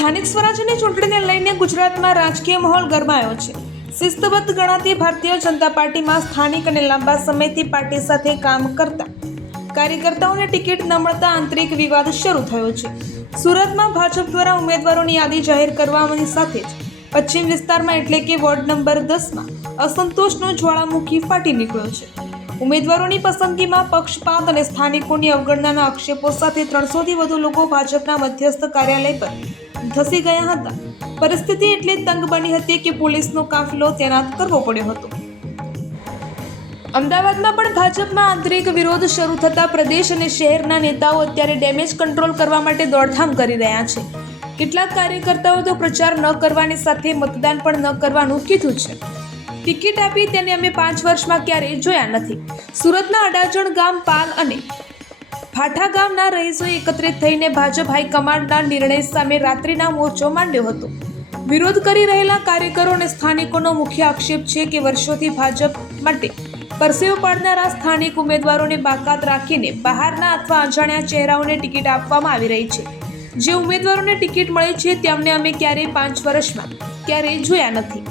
સ્થાનિક સ્વરાજ્યની ચૂંટણીને લઈને ગુજરાતમાં રાજકીય માહોલ ગરમાયો છે। શિસ્તબદ્ધ ગણાતી ભારતીય જનતા પાર્ટીમાં સ્થાનિક અને લાંબા સમયથી પાર્ટી સાથે કામ કરતા કાર્યકર્તાઓને ટિકિટ ન મળતા આંતરિક વિવાદ શરૂ થયો છે। સુરતમાં ભાજપ દ્વારા ઉમેદવારોની યાદી જાહેર કરવાની સાથે જ પશ્ચિમ વિસ્તારમાં એટલે કે વોર્ડ નંબર 10માં અસંતોષનો જ્વાળામુખી ફાટી નીકળ્યો છે। ઉમેદવારોની પસંદગીમાં પક્ષપાત અને સ્થાનિકોની અવગણનાના આક્ષેપો સાથે 300થી વધુ લોકો ભાજપના મધ્યસ્થ કાર્યાલય પર ધસી ગયા હતા। પરિસ્થિતિ એટલી તંગ બની હતી કે પોલીસનો કાફલો તૈનાત કરવો પડ્યો હતો। અમદાવાદમાં પણ ભાજપમાં આંતરિક વિરોધ શરૂ થતા પ્રદેશ અને શહેરના નેતાઓ અત્યારે ડેમેજ કંટ્રોલ કરવા માટે દોડધામ કરી રહ્યા છે। કેટલાક કાર્યકર્તાઓ તો પ્રચાર ન કરવાની સાથે મતદાન પણ ન કરવાનું કીધું છે। ટિકિટ આપી તેને અમે 5 વર્ષમાં ક્યારેય જોયા નથી। સુરતના અડાજણ ગામ પાલ અને ફાઠા ગામના રહીશોએ એકત્રિત થઈને ભાજપ હાઈકમાન્ડના નિર્ણય સામે રાત્રિના મોરચો માંડ્યો હતો। વિરોધ કરી રહેલા કાર્યકરો અને સ્થાનિકોનો મુખ્ય આક્ષેપ છે કે વર્ષોથી ભાજપ માટે પરસેવો પાડનારા સ્થાનિક ઉમેદવારોને બાકાત રાખીને બહારના અથવા અજાણ્યા ચહેરાઓને ટિકિટ આપવામાં આવી રહી છે। જે ઉમેદવારોને ટિકિટ મળી છે તેમને અમે ક્યારેય 5 વર્ષમાં ક્યારેય જોયા નથી।